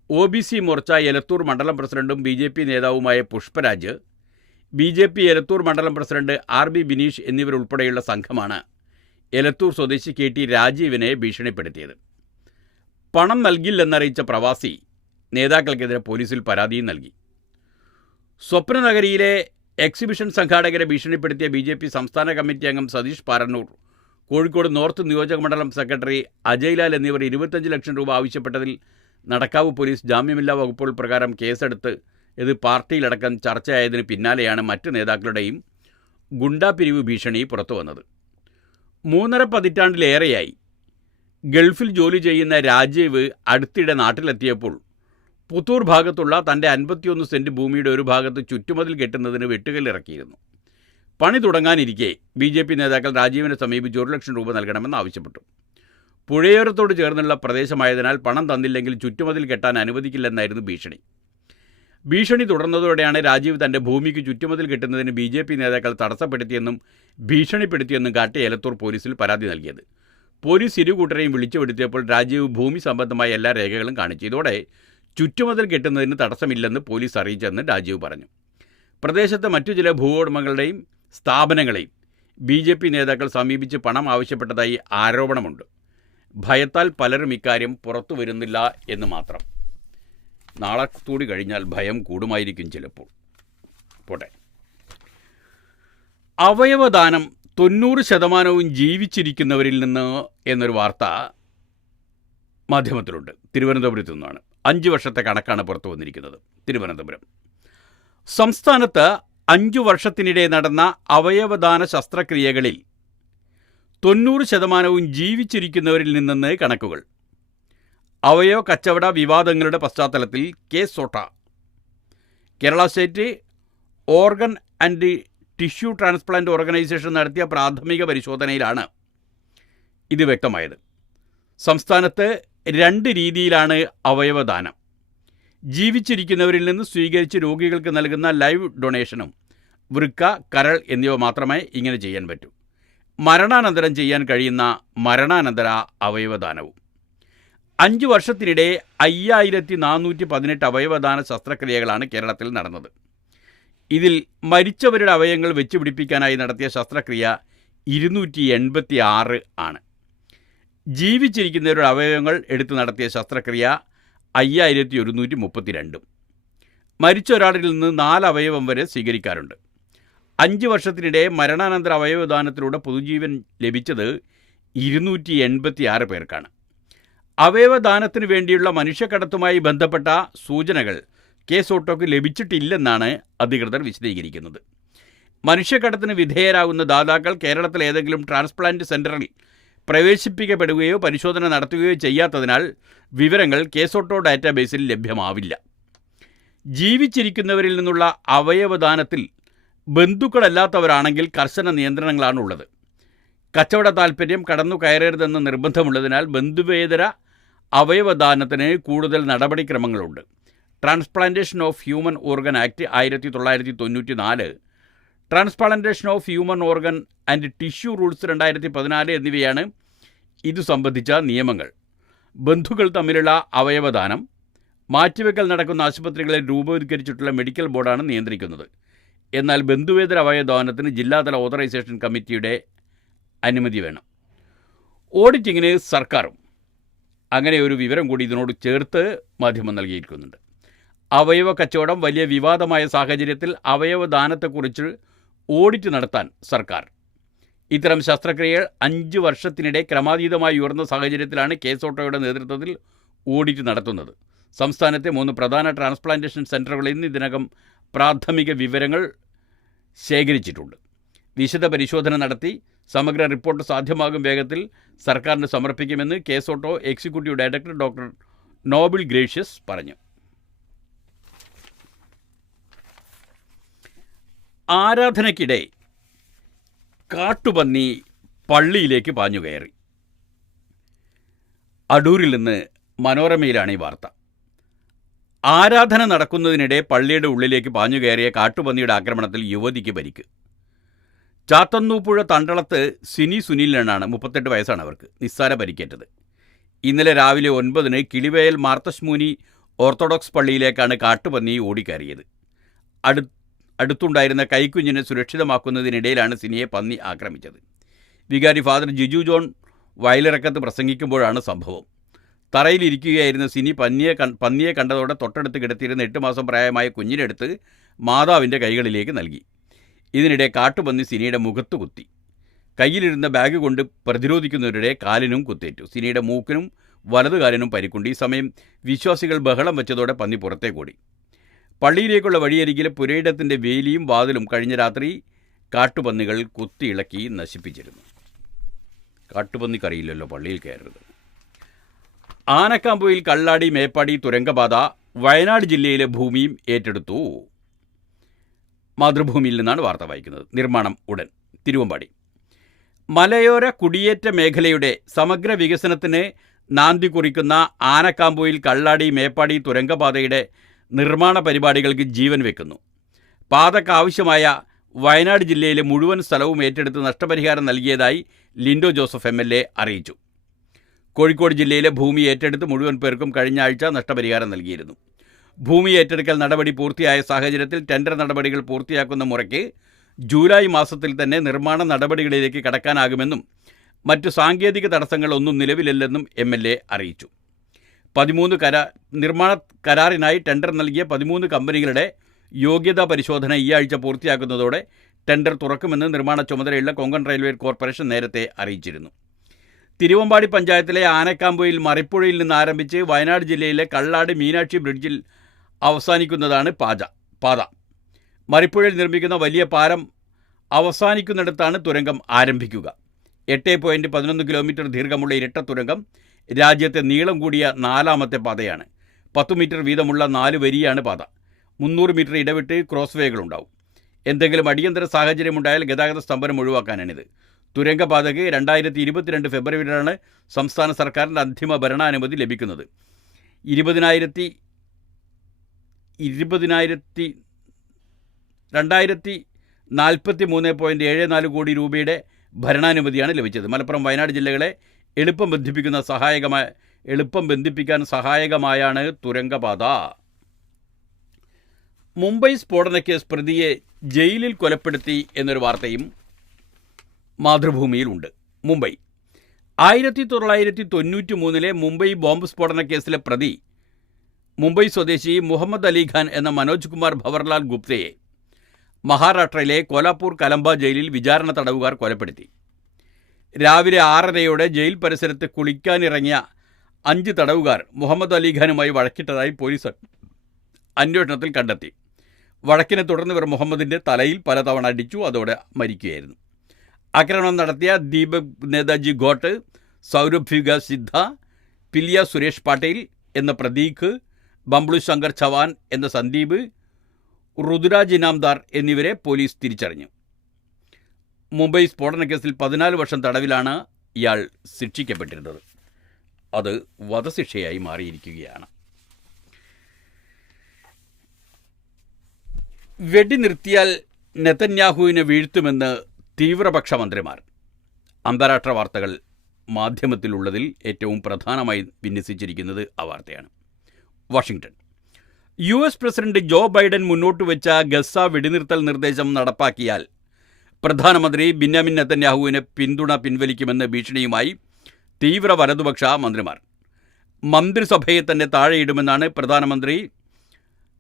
OBC മോർച്ച എലത്തൂർ മണ്ഡലം പ്രസിഡന്റും BJP നേതാവുമായ പുഷ്പരാജ്, BJP എലത്തൂർ മണ്ഡലം പ്രസിഡന്റ് RB ബിനീഷ് എന്നിവരുൾപ്പെടെയുള്ള സംഘമാണ് എലത്തൂർ സ്വദേശി KT രാജീവിനെ ഭീഷണിപ്പെടുത്തിയത്. പണം നൽകില്ലെന്നറിയിച്ച പ്രവാസി നേതാക്കൾക്കെതിരെ പോലീസിൽ പരാതിയും നൽകി. സ്വപ്നനഗരിയിലെ എക്സിബിഷൻ സംഘാടകരെ ഭീഷണിപ്പെടുത്തിയ BJP സംസ്ഥാന കമ്മിറ്റി അംഗം സതീഷ് പാരന്നൂർ, കോഴിക്കോട് നോർത്ത് നിയോജകമണ്ഡലം സെക്രട്ടറി അജയ് ലാൽ എന്നിവർ 25 ലക്ഷം രൂപ ആവശ്യപ്പെട്ടതിൽ നടക്കാവ് പോലീസ് ജാമ്യമില്ലാ വകുപ്പുകൾ പ്രകാരം കേസെടുത്ത് ഇത് പാർട്ടിയിലടക്കം ചർച്ചയായതിന് പിന്നാലെയാണ് മറ്റ് നേതാക്കളുടെയും ഗുണ്ടാപിരിവ് ഭീഷണി പുറത്തു വന്നത്. 3.5 പതിറ്റാണ്ടിലേറെയായി ഗൾഫിൽ ജോലി ചെയ്യുന്ന രാജീവ് അടുത്തിടെ നാട്ടിലെത്തിയപ്പോൾ പുത്തൂർ ഭാഗത്തുള്ള തൻ്റെ 51 സെൻറ്റ് ഭൂമിയുടെ ഒരു ഭാഗത്ത് ചുറ്റുമതിൽ കെട്ടുന്നതിന് വെട്ടുകല്ലിറക്കിയിരുന്നു. പണി തുടങ്ങാനിരിക്കെ BJP നേതാക്കൾ രാജീവിനെ സമീപിച്ച് 1 ലക്ഷം രൂപ നൽകണമെന്ന് ആവശ്യപ്പെട്ടു. പുഴയോരത്തോട് ചേർന്നുള്ള പ്രദേശമായതിനാൽ പണം തന്നില്ലെങ്കിൽ ചുറ്റുമതിൽ കെട്ടാൻ അനുവദിക്കില്ലെന്നായിരുന്നു ഭീഷണി തുടർന്നതോടെയാണ് രാജീവ് തൻ്റെ ഭൂമിക്ക് ചുറ്റുമതിൽ കെട്ടുന്നതിന് BJP നേതാക്കൾ തടസ്സപ്പെടുത്തിയെന്നും ഭീഷണിപ്പെടുത്തിയെന്നും കാട്ടി എലത്തൂർ പോലീസിൽ പരാതി നൽകിയത്. പോലീസ് ഇരുകൂട്ടരെയും വിളിച്ചു വരുത്തിയപ്പോൾ രാജീവ് ഭൂമി സംബന്ധമായ എല്ലാ രേഖകളും കാണിച്ചു. ഇതോടെ ചുറ്റുമതിൽ കെട്ടുന്നതിന് തടസ്സമില്ലെന്ന് പോലീസ് അറിയിച്ചെന്ന് രാജീവ് പറഞ്ഞു. പ്രദേശത്തെ മറ്റു ചില ഭൂവുടമകളുടെയും സ്ഥാപനങ്ങളെയും BJP നേതാക്കൾ സമീപിച്ച് പണം ആവശ്യപ്പെട്ടതായി ആരോപണമുണ്ട്. ഭയത്താൽ പലരും ഇക്കാര്യം പുറത്തു വരുന്നില്ല എന്ന് മാത്രം. നാളെ കൂടി കഴിഞ്ഞാൽ ഭയം കൂടുമായിരിക്കും ചിലപ്പോൾ. പോട്ടെ. അവയവദാനം 90% ജീവിച്ചിരിക്കുന്നവരിൽ നിന്ന് എന്നൊരു വാർത്ത മാധ്യമത്തിലുണ്ട്. തിരുവനന്തപുരത്തു നിന്നാണ്. 5 വർഷത്തെ കണക്കാണ് പുറത്തു വന്നിരിക്കുന്നത്. തിരുവനന്തപുരം സംസ്ഥാനത്ത് 5 വർഷത്തിനിടെ നടന്ന അവയവദാന ശസ്ത്രക്രിയകളിൽ 90% ജീവിച്ചിരിക്കുന്നവരിൽ നിന്നെന്ന് കണക്കുകൾ. അവയവ കച്ചവട വിവാദങ്ങളുടെ പശ്ചാത്തലത്തിൽ SOTTO Kerala state organ and tissue transplant organisation നടത്തിയ പ്രാഥമിക പരിശോധനയിലാണ് ഇത് വ്യക്തമായത്. സംസ്ഥാനത്ത് 2 രീതിയിലാണ് അവയവദാനം. ജീവിച്ചിരിക്കുന്നവരിൽ നിന്ന് സ്വീകരിച്ച് രോഗികൾക്ക് നൽകുന്ന ലൈവ് ഡൊണേഷനും വൃക്ക, കരൾ എന്നിവ മാത്രമേ ഇങ്ങനെ ചെയ്യാൻ പറ്റൂ. മരണാനന്തരം ചെയ്യാൻ കഴിയുന്ന മരണാനന്തര അവയവദാനവും. 5 വർഷത്തിനിടെ 5418 അവയവദാന ശസ്ത്രക്രിയകളാണ് കേരളത്തിൽ നടന്നത്. ഇതിൽ മരിച്ചവരുടെ അവയവങ്ങൾ വെച്ചുപിടിപ്പിക്കാനായി നടത്തിയ ശസ്ത്രക്രിയ 286 ആണ്. ജീവിച്ചിരിക്കുന്നവരുടെ അവയവങ്ങൾ എടുത്തു നടത്തിയ ശസ്ത്രക്രിയ 5132. മരിച്ച ഒരാളിൽ നിന്ന് 4 അവയവം വരെ സ്വീകരിക്കാറുണ്ട്. 5 വർഷത്തിനിടെ മരണാനന്തര അവയവദാനത്തിലൂടെ പൊതുജീവൻ ലഭിച്ചത് 286 പേർക്കാണ്. അവയവദാനത്തിന് വേണ്ടിയുള്ള മനുഷ്യക്കടത്തുമായി ബന്ധപ്പെട്ട സൂചനകൾ സോട്ടോക്ക് ലഭിച്ചിട്ടില്ലെന്നാണ് അധികൃതർ വിശദീകരിക്കുന്നത്. മനുഷ്യക്കടത്തിന് വിധേയരാകുന്ന ദാതാക്കൾ കേരളത്തിലെ ഏതെങ്കിലും ട്രാൻസ്പ്ലാന്റ് സെൻ്ററിൽ പ്രവേശിപ്പിക്കപ്പെടുകയോ പരിശോധന നടത്തുകയോ ചെയ്യാത്തതിനാൽ വിവരങ്ങൾ സോട്ടോ ഡാറ്റാബേസിൽ ലഭ്യമാവില്ല. ജീവിച്ചിരിക്കുന്നവരിൽ നിന്നുള്ള അവയവദാനത്തിൽ ബന്ധുക്കളല്ലാത്തവരാണെങ്കിൽ കർശന നിയന്ത്രണങ്ങളാണുള്ളത്. കച്ചവട താൽപ്പര്യം കടന്നു കയറരുതെന്ന് നിർബന്ധമുള്ളതിനാൽ ബന്ധുവേതര അവയവദാനത്തിന് കൂടുതൽ നടപടിക്രമങ്ങളുണ്ട്. Transplantation of human organ act 1994, transplantation of human organ and tissue rules 2014 എന്നിവയാണ് ഇതു സംബന്ധിച്ച നിയമങ്ങൾ. ബന്ധുക്കൾ തമ്മിലുള്ള അവയവദാനം മാറ്റിവെക്കൽ നടക്കുന്ന ആശുപത്രികളിൽ രൂപവത്കരിച്ചിട്ടുള്ള മെഡിക്കൽ ബോർഡാണ് നിയന്ത്രിക്കുന്നത്. എന്നാൽ ബന്ധുവേതര അവയവദാനത്തിന് ജില്ലാതല ഓതറൈസേഷൻ കമ്മിറ്റിയുടെ അനുമതി വേണം. ഓഡിറ്റിങ്ങിന് സർക്കാരും അങ്ങനെ ഒരു വിവരം കൂടി ഇതിനോട് ചേർത്ത് മാധ്യമം നൽകിയിരിക്കുന്നുണ്ട്. അവയവ കച്ചവടം വലിയ വിവാദമായ സാഹചര്യത്തിൽ അവയവദാനത്തെക്കുറിച്ച് ഓഡിറ്റ് നടത്താൻ സർക്കാർ. ഇത്തരം ശസ്ത്രക്രിയകൾ 5 വർഷത്തിനിടെ ക്രമാതീതമായി ഉയർന്ന സാഹചര്യത്തിലാണ് കേസോട്ടോയുടെ നേതൃത്വത്തിൽ ഓഡിറ്റ് നടത്തുന്നത്. സംസ്ഥാനത്തെ 3 പ്രധാന ട്രാൻസ്പ്ലാന്റേഷൻ സെൻ്ററുകളിൽ നിന്ന് ഇതിനകം പ്രാഥമിക വിവരങ്ങൾ ശേഖരിച്ചിട്ടുണ്ട്. വിശദ പരിശോധന നടത്തി സമഗ്ര റിപ്പോർട്ട് സാധ്യമാകും വേഗത്തിൽ സർക്കാരിന് സമർപ്പിക്കുമെന്ന് KSOTTO executive director doctor Noble Gracious പറഞ്ഞു. ആരാധനയ്ക്കിടെ കാട്ടുപന്നി പള്ളിയിലേക്ക് പാഞ്ഞുകയറി. അടൂരിൽ നിന്ന് മനോരമയിലാണ് ഈ വാർത്ത. ആരാധന നടക്കുന്നതിനിടെ പള്ളിയുടെ ഉള്ളിലേക്ക് പാഞ്ഞുകയറിയ കാട്ടുപന്നിയുടെ ആക്രമണത്തിൽ യുവതിക്ക് പരിക്ക്. ചാത്തന്നൂപ്പുഴ തണ്ടളത്ത് സിനി സുനിലിനാണ് 38 വയസ്സാണ് അവർക്ക് നിസ്സാര പരിക്കേറ്റത്. ഇന്നലെ രാവിലെ 9-ന് കിളിവേയൽ മാർത്തശ്മൂനി ഓർത്തഡോക്സ് പള്ളിയിലേക്കാണ് കാട്ടുപന്നി ഓടിക്കയറിയത്. അടുത്തുണ്ടായിരുന്ന കൈക്കുഞ്ഞിനെ സുരക്ഷിതമാക്കുന്നതിനിടയിലാണ് സിനിയെ പന്നി ആക്രമിച്ചത്. വികാരി ഫാദർ ജിജു ജോൺ വയലിറക്കത്ത് പ്രസംഗിക്കുമ്പോഴാണ് സംഭവം. തറയിലിരിക്കുകയായിരുന്ന സിനി പന്നിയെ കണ്ടതോടെ തൊട്ടടുത്ത് കിടത്തിയിരുന്ന 8 മാസം പ്രായമായ കുഞ്ഞിനെടുത്ത് മാതാവിൻ്റെ കൈകളിലേക്ക് നൽകി. ഇതിനിടെ കാട്ടുപന്നി സിനിയുടെ മുഖത്ത് കുത്തി. കയ്യിലിരുന്ന ബാഗ് കൊണ്ട് പ്രതിരോധിക്കുന്നവരുടെ കാലിനും കുത്തേറ്റു. സിനിയുടെ മൂക്കിനും വലതുകാലിനും പരിക്കുണ്ട്. ഈ സമയം വിശ്വാസികൾ ബഹളം വെച്ചതോടെ പന്നി പുറത്തേക്കോടി. പള്ളിയിലേക്കുള്ള വഴിയരികിലെ പുരയിടത്തിൻ്റെ വേലിയും വാതിലും കഴിഞ്ഞ രാത്രി കാട്ടുപന്നികൾ കുത്തിയിളക്കി നശിപ്പിച്ചിരുന്നു. കാട്ടുപന്നിക്കറിയില്ലല്ലോ പള്ളിയിൽ കയറരുത്. ആനക്കാമ്പൊയിൽ കള്ളാടി മേപ്പാടി തുരങ്കപാത വയനാട് ജില്ലയിലെ ഭൂമിയും ഏറ്റെടുത്തു. മാതൃഭൂമിയിൽ നിന്നാണ് വാർത്ത വായിക്കുന്നത്. നിർമ്മാണം ഉടൻ. തിരുവമ്പാടി മലയോര കുടിയേറ്റ മേഖലയുടെ സമഗ്ര വികസനത്തിന് നാന്ദി കുറിക്കുന്ന ആനക്കാമ്പൊയിൽ കള്ളാടി മേപ്പാടി തുരങ്കപാതയുടെ നിർമ്മാണ പരിപാടികൾക്ക് ജീവൻ വെക്കുന്നു. പാതയ്ക്കാവശ്യമായ വയനാട് ജില്ലയിലെ മുഴുവൻ സ്ഥലവും ഏറ്റെടുത്ത് നഷ്ടപരിഹാരം നൽകിയതായി ലിൻഡോ ജോസഫ് MLA അറിയിച്ചു. കോഴിക്കോട് ജില്ലയിലെ ഭൂമി ഏറ്റെടുത്ത് മുഴുവൻ പേർക്കും കഴിഞ്ഞ ആഴ്ച നഷ്ടപരിഹാരം നൽകിയിരുന്നു. ഭൂമി ഏറ്റെടുക്കൽ നടപടി പൂർത്തിയായ സാഹചര്യത്തിൽ ടെൻഡർ നടപടികൾ പൂർത്തിയാക്കുന്ന മുറയ്ക്ക് ജൂലൈ മാസത്തിൽ തന്നെ നിർമ്മാണ നടപടികളിലേക്ക് കടക്കാനാകുമെന്നും മറ്റു സാങ്കേതിക തടസ്സങ്ങളൊന്നും നിലവിലില്ലെന്നും MLA അറിയിച്ചു. 13 നിർമ്മാണ കരാറിനായി ടെൻഡർ നൽകിയ 13 കമ്പനികളുടെ യോഗ്യതാ പരിശോധന ഈ ആഴ്ച പൂർത്തിയാക്കുന്നതോടെ ടെൻഡർ തുറക്കുമെന്ന് നിർമ്മാണ ചുമതലയുള്ള കൊങ്കൺ റെയിൽവേ കോർപ്പറേഷൻ നേരത്തെ അറിയിച്ചിരുന്നു. തിരുവമ്പാടി പഞ്ചായത്തിലെ ആനക്കാമ്പൊയിൽ മറിപ്പുഴയിൽ നിന്ന് ആരംഭിച്ച് വയനാട് ജില്ലയിലെ കള്ളാട് മീനാക്ഷി ബ്രിഡ്ജിൽ അവസാനിക്കുന്നതാണ് പാത. മറിപ്പുഴയിൽ നിർമ്മിക്കുന്ന വലിയ പാലം അവസാനിക്കുന്നിടത്താണ് തുരങ്കം ആരംഭിക്കുക. 8.11 കിലോമീറ്റർ ദീർഘമുള്ള ഇരട്ട തുരങ്കം രാജ്യത്തെ നീളം കൂടിയ 4ാമത്തെ പാതയാണ്. 10 മീറ്റർ വീതമുള്ള 4 വരിയാണ് പാത. 300 മീറ്റർ ഇടവിട്ട് ക്രോസ് വേകളുണ്ടാവും. എന്തെങ്കിലും അടിയന്തര സാഹചര്യമുണ്ടായാൽ ഗതാഗത സ്തംഭനം ഒഴിവാക്കാനാണിത്. തുരങ്കപാതയ്ക്ക് 2022 ഫെബ്രുവരിയിലാണ് സംസ്ഥാന സർക്കാരിൻ്റെ അന്തിമ ഭരണാനുമതി ലഭിക്കുന്നത്. 243.74 കോടി രൂപയുടെ ഭരണാനുമതിയാണ് ലഭിച്ചത്. മലപ്പുറം വയനാട് ജില്ലകളെ എളുപ്പം ബന്ധിപ്പിക്കാൻ സഹായകമായാണ് തുരങ്കപാത. മുംബൈ സ്ഫോടനക്കേസ് പ്രതിയെ ജയിലിൽ കൊലപ്പെടുത്തി എന്നൊരു വാർത്തയും മാതൃഭൂമിയിലുണ്ട്. മുംബൈ 1993 മുംബൈ ബോംബ് സ്ഫോടന കേസിലെ പ്രതി മുംബൈ സ്വദേശി മുഹമ്മദ് അലി ഖാൻ എന്ന മനോജ് കുമാർ ഭവർലാൽ ഗുപ്തയെ മഹാരാഷ്ട്രയിലെ കോലാപൂർ കലംബ ജയിലിൽ വിചാരണ തടവുകാർ കൊലപ്പെടുത്തി. രാവിലെ 6:30 ജയിൽ പരിസരത്ത് കുളിക്കാനിറങ്ങിയ 5 തടവുകാർ മുഹമ്മദ് അലി ഖാനുമായി വഴക്കിട്ടതായി പോലീസ് അന്വേഷണത്തിൽ കണ്ടെത്തി. വഴക്കിനെ തുടർന്ന് ഇവർ മുഹമ്മദിൻ്റെ തലയിൽ പലതവണ അടിച്ചു. അതോടെ മരിക്കുകയായിരുന്നു. ആക്രമണം നടത്തിയ ദീപക് നേതാജി ഘോട്ട്, സൗരഭ് സിദ്ധ, പിലിയ സുരേഷ് പാട്ടീൽ എന്ന പ്രതീക്, ബംബ്ലു ശങ്കർ ചവാൻ എന്ന സന്ദീപ്, ഋതുരാജ് ഇനാംദാർ എന്നിവരെ പോലീസ് തിരിച്ചറിഞ്ഞു. മുംബൈ സ്ഫോടനക്കേസിൽ 14 വർഷം തടവിലാണ് ഇയാൾ ശിക്ഷിക്കപ്പെട്ടിരുന്നത്. അത് വധശിക്ഷയായി മാറിയിരിക്കുകയാണ്. വെടിനിർത്തിയാൽ നെതന്യാഹുവിനെ വീഴ്ത്തുമെന്ന് തീവ്രപക്ഷ മന്ത്രിമാർ. അന്താരാഷ്ട്ര വാർത്തകൾ മാധ്യമത്തിലുള്ളതിൽ ഏറ്റവും പ്രധാനമായി വിന്യസിച്ചിരിക്കുന്നത് ആ വാർത്തയാണ്. Washington. US president Joe Biden മുന്നോട്ട് വെച്ച ഗസ വെടിനിർത്തൽ നിർദ്ദേശം നടപ്പാക്കിയാൽ പ്രധാനമന്ത്രി ബെന്യാമിൻ നെതന്യാഹുവിന് പിന്തുണ പിൻവലിക്കുമെന്ന ഭീഷണിയുമായി തീവ്ര വലതുപക്ഷ മന്ത്രിമാർ. മന്ത്രിസഭയെ തന്നെ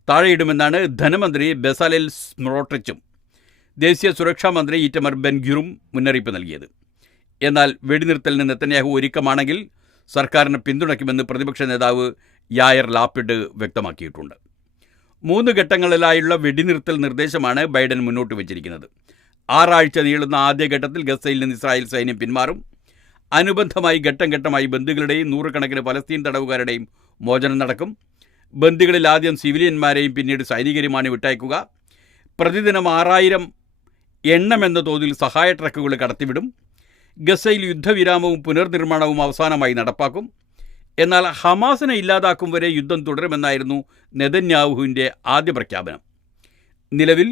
താഴെയിടുമെന്നാണ് ധനമന്ത്രി ബെസാലെൽ സ്മോട്രിച്ചും ദേശീയ സുരക്ഷാ മന്ത്രി ഈറ്റമർ ബെൻഗ്വിറും മുന്നറിയിപ്പ് നൽകിയത്. എന്നാൽ വെടിനിർത്തലിന് നെതന്യാഹു ഒരുക്കമാണെങ്കിൽ സർക്കാരിനെ പിന്തുണയ്ക്കുമെന്ന് പ്രതിപക്ഷ നേതാവ് യായർ ലാപിഡ് വ്യക്തമാക്കിയിട്ടുണ്ട്. 3 ഘട്ടങ്ങളിലായുള്ള വെടിനിർത്തൽ നിർദ്ദേശമാണ് ബൈഡൻ മുന്നോട്ട് വച്ചിരിക്കുന്നത്. 6 ആഴ്ച നീളുന്ന ആദ്യഘട്ടത്തിൽ ഗസയിൽ നിന്ന് ഇസ്രായേൽ സൈന്യം പിന്മാറും. അനുബന്ധമായി ഘട്ടം ഘട്ടമായി ബന്ദികളുടെയും 100 കണക്കിന് പലസ്തീൻ തടവുകാരുടെയും മോചനം നടക്കും. ബന്ദികളിൽ ആദ്യം സിവിലിയന്മാരെയും പിന്നീട് സൈനികരുമാണ് വിട്ടയക്കുക. പ്രതിദിനം 6000 എണ്ണമെന്ന തോതിൽ സഹായ ട്രക്കുകൾ കടത്തിവിടും. ഗസയിൽ യുദ്ധവിരാമവും പുനർനിർമ്മാണവും അവസാനമായി നടപ്പാക്കും. എന്നാൽ ഹമാസിനെ ഇല്ലാതാക്കും വരെ യുദ്ധം തുടരുമെന്നായിരുന്നു നെതന്യാഹുവിൻ്റെ ആദ്യ പ്രഖ്യാപനം. നിലവിൽ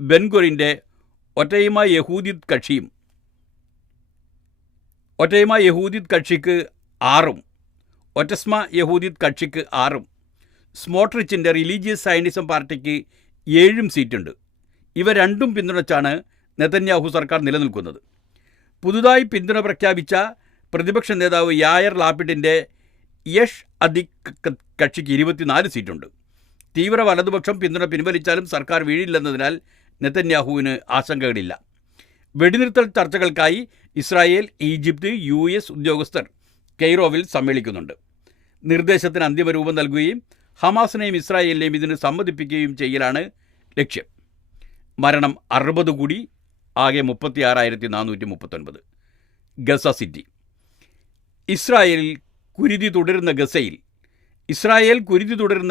ബെൻഗുറിൻ്റെ ഒറ്റൈമ യഹൂദിത് കക്ഷിക്ക് 6ഉം ഒറ്റസ്മ യഹൂദിത് കക്ഷിക്ക് 6ഉം സ്മോട്രിച്ചിൻ്റെ റിലീജിയസ് സയനിസം പാർട്ടിക്ക് 7 സീറ്റുണ്ട്. ഇവ രണ്ടും പിന്തുണച്ചാണ് നെതന്യാഹു സർക്കാർ നിലനിൽക്കുന്നത്. പുതുതായി പിന്തുണ പ്രഖ്യാപിച്ച പ്രതിപക്ഷ നേതാവ് യായർ ലാപിഡിൻ്റെ യഷ് അദിക് കക്ഷിക്ക് 24 സീറ്റുണ്ട്. തീവ്ര വലതുപക്ഷം പിന്തുണ പിൻവലിച്ചാലും സർക്കാർ വീഴില്ലെന്നതിനാൽ നെതന്യാഹുവിന് ആശങ്കകളില്ല. വെടിനിർത്തൽ ചർച്ചകൾക്കായി ഇസ്രായേൽ, ഈജിപ്ത്, US ഉദ്യോഗസ്ഥർ കെയ്റോവിൽ സമ്മേളിക്കുന്നുണ്ട്. നിർദ്ദേശത്തിന് അന്തിമ രൂപം നൽകുകയും ഹമാസിനെയും ഇസ്രായേലിനെയും ഇതിന് സമ്മതിപ്പിക്കുകയും ചെയ്യലാണ് ലക്ഷ്യം. മരണം 60 കൂടി, ആകെ 36,439. Gaza city. ഇസ്രായേൽ കുരുതി തുടരുന്ന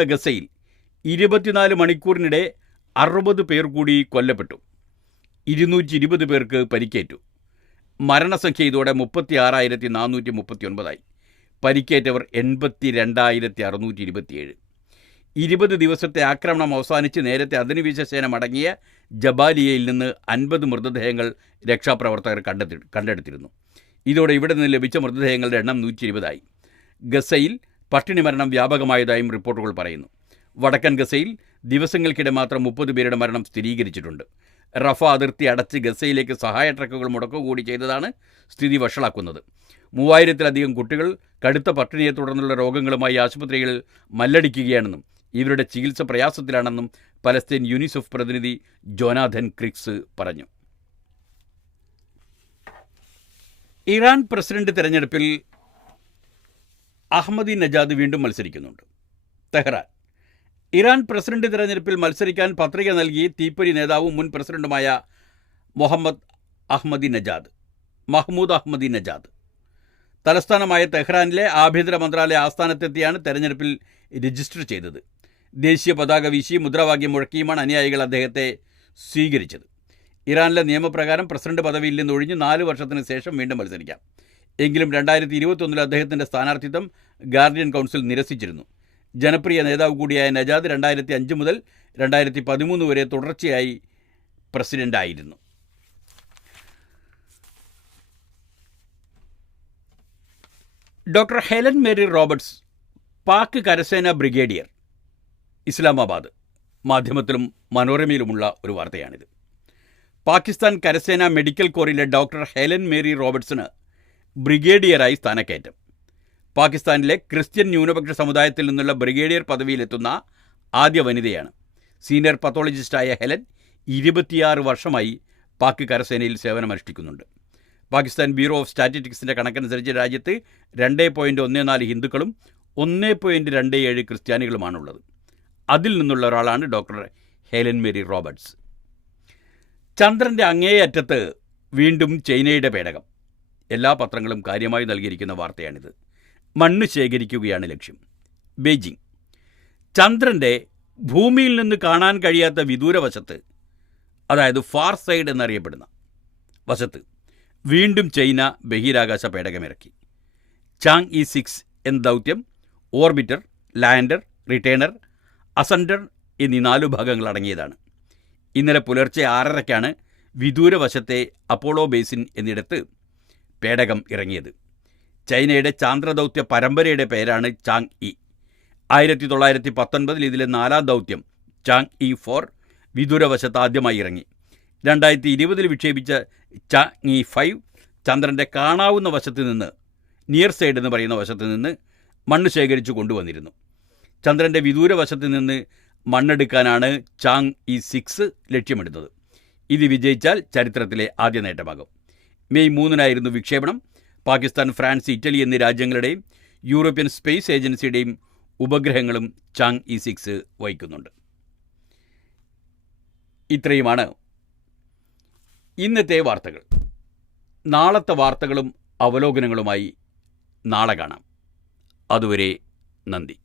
ഗസയിൽ 24 മണിക്കൂറിനിടെ 60 പേർ കൂടി കൊല്ലപ്പെട്ടു. 220 പേർക്ക് പരിക്കേറ്റു. മരണസംഖ്യ ഇതോടെ 36,439. പരിക്കേറ്റവർ 82,627. 20 ദിവസത്തെ ആക്രമണം അവസാനിച്ച് നേരത്തെ അധിനിവേശ സേന മടങ്ങിയ ജബാലിയയിൽ നിന്ന് 50 മൃതദേഹങ്ങൾ രക്ഷാപ്രവർത്തകർ കണ്ടെടുത്തിരുന്നു. ഇതോടെ ഇവിടെ നിന്ന് ലഭിച്ച മൃതദേഹങ്ങളുടെ എണ്ണം 120 ഗസയിൽ പട്ടിണി മരണം വ്യാപകമായതായും റിപ്പോർട്ടുകൾ പറയുന്നു. വടക്കൻ ഗസയിൽ ദിവസങ്ങൾക്കിടെ മാത്രം 30 പേരുടെ മരണം സ്ഥിരീകരിച്ചിട്ടുണ്ട്. റഫ അതിർത്തി അടച്ച് ഗസയിലേക്ക് സഹായ ട്രക്കുകൾ മുടക്കുകൂടി ചെയ്തതാണ് സ്ഥിതി വഷളാക്കുന്നത്. 3000-ലധികം കുട്ടികൾ കടുത്ത പട്ടിണിയെ തുടർന്നുള്ള രോഗങ്ങളുമായി ആശുപത്രികളിൽ മല്ലടിക്കുകയാണെന്നും ഇവരുടെ ചികിത്സ പ്രയാസത്തിലാണെന്നും പലസ്തീൻ യൂണിസെഫ് പ്രതിനിധി ജോനാഥൻ ക്രിക്സ് പറഞ്ഞു. ഇറാൻ പ്രസിഡന്റ് തെരഞ്ഞെടുപ്പിൽ അഹമ്മദി നജാദ് വീണ്ടും മത്സരിക്കുന്നുണ്ട്. തെഹ്റാൻ. ഇറാൻ പ്രസിഡന്റ് തെരഞ്ഞെടുപ്പിൽ മത്സരിക്കാൻ പത്രിക നൽകി തീപ്പൊരി നേതാവും മുൻ പ്രസിഡന്റുമായ മഹ്മൂദ് അഹമ്മദി നജാദ് തലസ്ഥാനമായ തെഹ്റാനിലെ ആഭ്യന്തര മന്ത്രാലയ ആസ്ഥാനത്തെത്തിയാണ് തെരഞ്ഞെടുപ്പിൽ രജിസ്റ്റർ ചെയ്തത്. ദേശീയ പതാക വീശി മുദ്രാവാക്യം മുഴക്കിയുമാണ് അനുയായികൾ അദ്ദേഹത്തെ സ്വീകരിച്ചത്. ഇറാനിലെ നിയമപ്രകാരം പ്രസിഡന്റ് പദവിയിൽ നിന്ന് ഒഴിഞ്ഞ് 4 വർഷത്തിന് ശേഷം വീണ്ടും മത്സരിക്കാം. എങ്കിലും 2021 അദ്ദേഹത്തിൻ്റെ സ്ഥാനാർത്ഥിത്വം ഗാർഡിയൻ കൗൺസിൽ നിരസിച്ചിരുന്നു. ജനപ്രിയ നേതാവ് കൂടിയായ നജാദ് 2005 മുതൽ 2013 വരെ തുടർച്ചയായി പ്രസിഡന്റായിരുന്നു. ഡോക്ടർ ഹെലൻ മേരി റോബർട്ട്സ് പാക് കരസേന ബ്രിഗേഡിയർ. ഇസ്ലാമാബാദ്. മാധ്യമത്തിലും മനോരമയിലുമുള്ള ഒരു വാർത്തയാണിത്. പാകിസ്ഥാൻ കരസേന മെഡിക്കൽ കോറിലെ ഡോക്ടർ ഹെലൻ മേരി റോബർട്ട്സിന് ബ്രിഗേഡിയറായി സ്ഥാനക്കയറ്റം. പാകിസ്ഥാനിലെ ക്രിസ്ത്യൻ ന്യൂനപക്ഷ സമുദായത്തിൽ നിന്നുള്ള ബ്രിഗേഡിയർ പദവിയിലെത്തുന്ന ആദ്യ വനിതയാണ്. സീനിയർ പത്തോളജിസ്റ്റായ ഹെലൻ 26 വർഷമായി പാക് കരസേനയിൽ സേവനമനുഷ്ഠിക്കുന്നുണ്ട്. പാകിസ്ഥാൻ ബ്യൂറോ ഓഫ് സ്റ്റാറ്റിസ്റ്റിക്സിൻ്റെ കണക്കനുസരിച്ച് രാജ്യത്ത് 2.14 ഹിന്ദുക്കളും 1.27 ക്രിസ്ത്യാനികളുമാണുള്ളത്. അതിൽ നിന്നുള്ള ഒരാളാണ് ഡോക്ടർ ഹെലൻ മേരി റോബർട്ട്സ്. ചന്ദ്രൻ്റെ അങ്ങേയറ്റത്ത് വീണ്ടും ചൈനയുടെ പേടകം. എല്ലാ പത്രങ്ങളും കാര്യമായി നൽകിയിരിക്കുന്ന വാർത്തയാണിത്. മണ്ണ് ശേഖരിക്കുകയാണ് ലക്ഷ്യം. ബെയ്ജിംഗ്. ചന്ദ്രൻ്റെ ഭൂമിയിൽ നിന്ന് കാണാൻ കഴിയാത്ത വിദൂരവശത്ത്, അതായത് ഫാർ സൈഡ് എന്നറിയപ്പെടുന്ന വശത്ത് വീണ്ടും ചൈന ബഹിരാകാശ പേടകമിറക്കി. ചാങ് ഇ 6 എന്ന ദൗത്യം ഓർബിറ്റർ, ലാൻഡർ, റിട്ടേണർ, അസൻഡർ എന്നീ 4 ഭാഗങ്ങൾ അടങ്ങിയതാണ്. ഇന്നലെ പുലർച്ചെ 6:30-ക്കാണ് വിദൂരവശത്തെ അപ്പോളോ ബേസിൻ എന്നിടത്ത് പേടകം ഇറങ്ങിയത്. ചൈനയുടെ ചാന്ദ്രദൗത്യ പരമ്പരയുടെ പേരാണ് ചാങ് ഇ. 1919 ഇതിലെ 4ാം ദൗത്യം ചാങ് ഇ 4 വിദൂരവശത്ത് ആദ്യമായി ഇറങ്ങി. 2020 വിക്ഷേപിച്ച ചാങ് ഇ 5 ചന്ദ്രൻ്റെ കാണാവുന്ന വശത്ത് നിന്ന്, നിയർ സൈഡ് എന്ന് പറയുന്ന വശത്ത് നിന്ന് മണ്ണ് ശേഖരിച്ചു കൊണ്ടുവന്നിരുന്നു. ചന്ദ്രൻ്റെ വിദൂരവശത്ത് നിന്ന് മണ്ണെടുക്കാനാണ് ചാങ് ഇ 6 ലക്ഷ്യമിടുന്നത്. ഇത് വിജയിച്ചാൽ ചരിത്രത്തിലെ ആദ്യ നേട്ടമാകും. മെയ് 3-നായിരുന്നു വിക്ഷേപണം. പാകിസ്ഥാൻ, ഫ്രാൻസ്, ഇറ്റലി എന്നീ രാജ്യങ്ങളുടെയും യൂറോപ്യൻ സ്പേസ് ഏജൻസിയുടെയും ഉപഗ്രഹങ്ങളും ചാങ് ഇ 6 വഹിക്കുന്നുണ്ട്. ഇത്രയുമാണ് ഇന്നത്തെ വാർത്തകൾ. നാളത്തെ വാർത്തകളും അവലോകനങ്ങളുമായി നാളെ കാണാം. അതുവരെ നന്ദി.